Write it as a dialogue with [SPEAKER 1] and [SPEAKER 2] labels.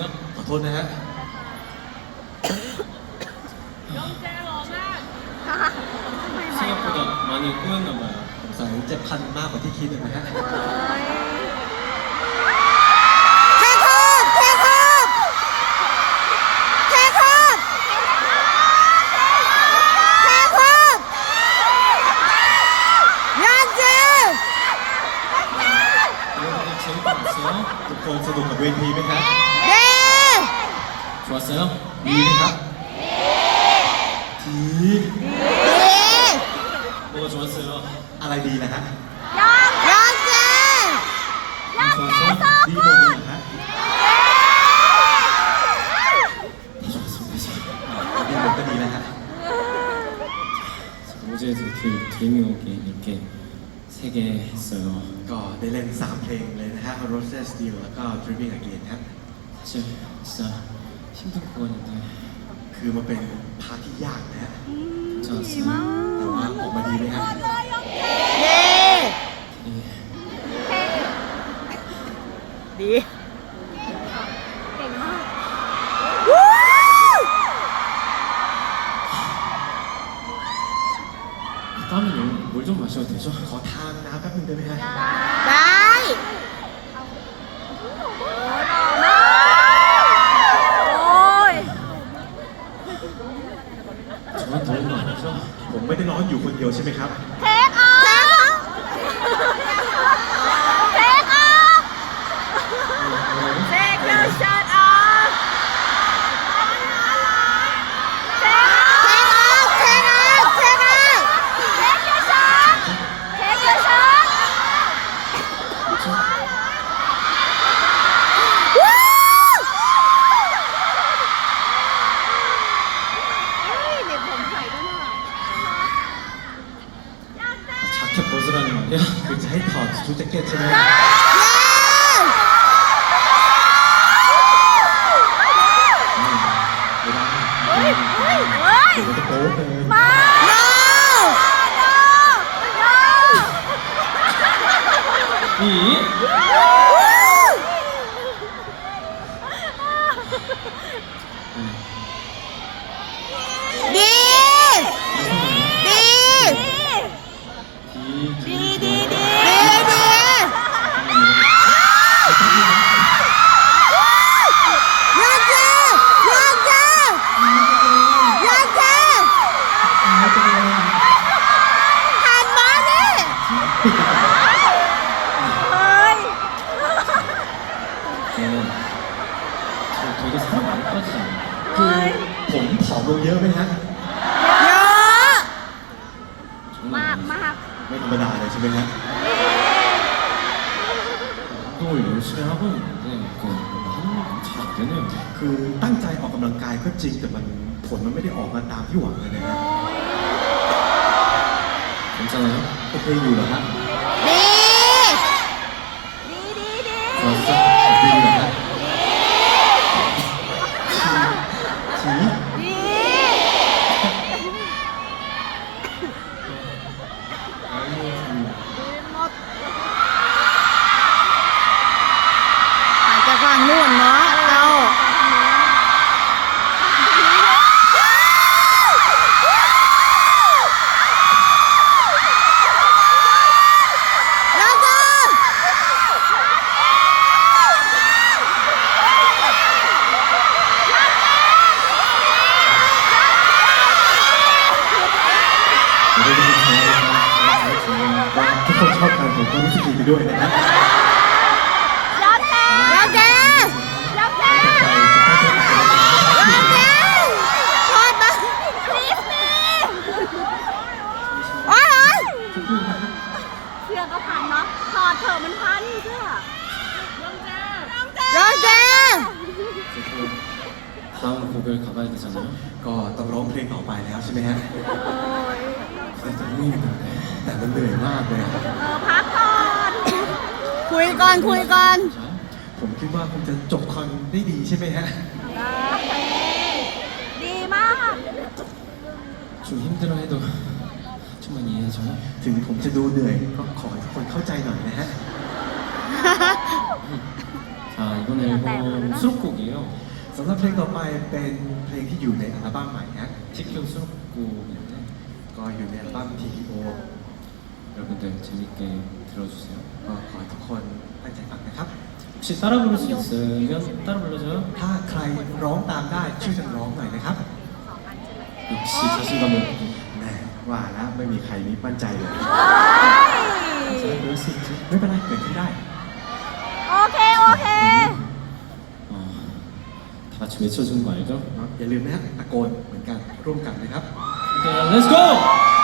[SPEAKER 1] ษนะฮะ
[SPEAKER 2] 생각보다 많이 꼬였나 봐요.
[SPEAKER 1] สงสัยจะพันมากกว่าที่คิดนะฮะ
[SPEAKER 3] เทคอบเทคอบเทคอบเทคอบยันเจ
[SPEAKER 2] 여러분들 재밌게 봤어요?
[SPEAKER 1] ทุกคนสนุกกับเวทีไหมครั บ
[SPEAKER 3] เด
[SPEAKER 2] 좋았어요?
[SPEAKER 1] ดีไหมครับดี
[SPEAKER 3] ดี
[SPEAKER 2] 뭐가 좋았어요?
[SPEAKER 1] อะไรดีล่ะฮะ
[SPEAKER 3] ยันเจ
[SPEAKER 2] 좋았어?
[SPEAKER 1] ดีหมดเลยเหรอฮะ
[SPEAKER 2] 다 좋았습니다.
[SPEAKER 1] ดีหมดก็ดีแล้วฮะ
[SPEAKER 2] 어제도 그 드리밍오게 이렇게 세 개 했어요.
[SPEAKER 1] ก็ได้เล่น 3 เพลงเลยนะฮะ Roses Deal แล้วก็ Dreaming Again ครับ
[SPEAKER 2] 사실 진짜 힘든 구간인데
[SPEAKER 1] คือมันเป็นพาร์ทที่ยากนะฮะ
[SPEAKER 2] 괜찮았어요.
[SPEAKER 1] แต่ว่าออกมาดีไหมฮะ
[SPEAKER 3] เด
[SPEAKER 2] 예.
[SPEAKER 3] ดีวู้
[SPEAKER 2] 땀이 물 좀 마셔도 되죠?
[SPEAKER 1] ขอทางน้ำแป๊บนึงได้ไหมฮะ
[SPEAKER 3] ได้
[SPEAKER 1] เดียวใช่ไหมครับ
[SPEAKER 2] 저 고스란히 말이야.
[SPEAKER 3] 그
[SPEAKER 2] 자이타
[SPEAKER 1] 조제캐치를. Bye. ผมผอมลงเยอะไหมฮะ
[SPEAKER 3] เยอะ
[SPEAKER 2] 장난
[SPEAKER 3] มาก
[SPEAKER 2] 아니지
[SPEAKER 3] มาก
[SPEAKER 1] ไม่ธรรมดาเลยใช่ไหมฮะ
[SPEAKER 2] 운동을 열심히 하고 있는데 그 하는 건 잘 안 되네요
[SPEAKER 1] คือตั้งใจออกกำลังกายก็จริงแต่มันผลมันไม่ได้ออกมาตามที่หวังเลยนะฮะ
[SPEAKER 2] 괜찮아요?
[SPEAKER 1] โอเคอยู่เหรอฮะ หา
[SPEAKER 3] ยจากฝั่งนู่นเนาะ
[SPEAKER 1] อบกันผมก็รู้สึกดีไปด้วยนะฮะ
[SPEAKER 3] ยอดแกยอดแกยอดแกยอดแกถอดมา please me โอ้ยเสื้อก็พันเนาะถอดเถอะมันพันเสื้อยอดแก
[SPEAKER 2] 다음 곡을 가봐야 되잖아요
[SPEAKER 1] ก็ต้องร้องเพลงต่อไปแล้วใช่ไหมฮะ
[SPEAKER 2] 근데 너무 힘든데
[SPEAKER 1] แต่มันเหนื่อยมากเลย
[SPEAKER 3] เออพักก่อน ก คุยก่อน คุยก่อน
[SPEAKER 2] 자
[SPEAKER 1] ผมคิดว่าคงจะจบคอนได้ดีใช่ไหมฮะ
[SPEAKER 3] ดีมาก
[SPEAKER 2] 좀 힘들어 해도 좀만 이해해줘요
[SPEAKER 1] ถึงผมจะดูเหนื่อยก็ขอให้ทุกคนเข้าใจหน่อยนะฮะ
[SPEAKER 2] 자 이번 앨범 수록곡이에요
[SPEAKER 1] สำหรับเพลงต่อไปเป็นเพลงที่อยู่ในอัลบั้มใหม่นะ
[SPEAKER 2] TQ 수록곡인데
[SPEAKER 1] ก็อยู่ในอัลบั้ม TPO
[SPEAKER 2] 여러분들 재밌게 들어주세요.
[SPEAKER 1] ก็ขอให้ทุกคนตั้งใจฟังนะครับ
[SPEAKER 2] 혹시 따라 부를 수 있으면 따라 불러줘요.
[SPEAKER 1] ถ้าใครร้องตามได้ช่วยกันร้องหน่อยนะครับ
[SPEAKER 2] 역시 자신감이 없고.
[SPEAKER 1] แน่ว่าแล้วไม่มีใครมีมั่นใจเลย
[SPEAKER 2] 잘 부를 수 있지.
[SPEAKER 1] ไม่เป็นไรเกิดขึ้นได้
[SPEAKER 3] โอเค โอเค
[SPEAKER 2] 어, 다 같이 외쳐주는 거 알죠?
[SPEAKER 1] อย่าลืมนะตะโกนเหมือนกันร่วมกันนะครับ
[SPEAKER 2] 오케이, 렛츠고!